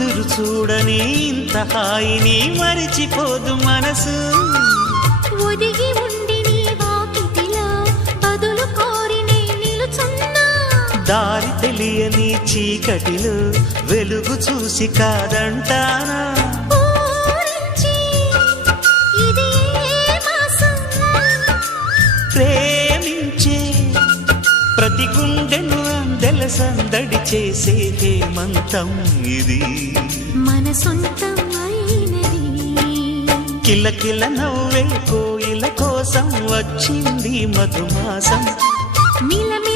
కుదురు చూడని ఇంత హాయిని మరిచిపోదు మనసు ఒదిగి ఉండి నీ వాకిటిలో బదులు కోరి నే నిలుచున్నా దారి తెలియని చీకటిలో వెలుగు చూసి కాదంటానా ఊరించి ఇది ఏ మాసం ప్రేమించే ప్రతి గుండెను అందెల సందడి చేసే హేమంతం ఇది మన సొంతం అయినది కిలకిల నవ్వే కోయిల కోసం వచ్చింది మధుమాసం మిలమిల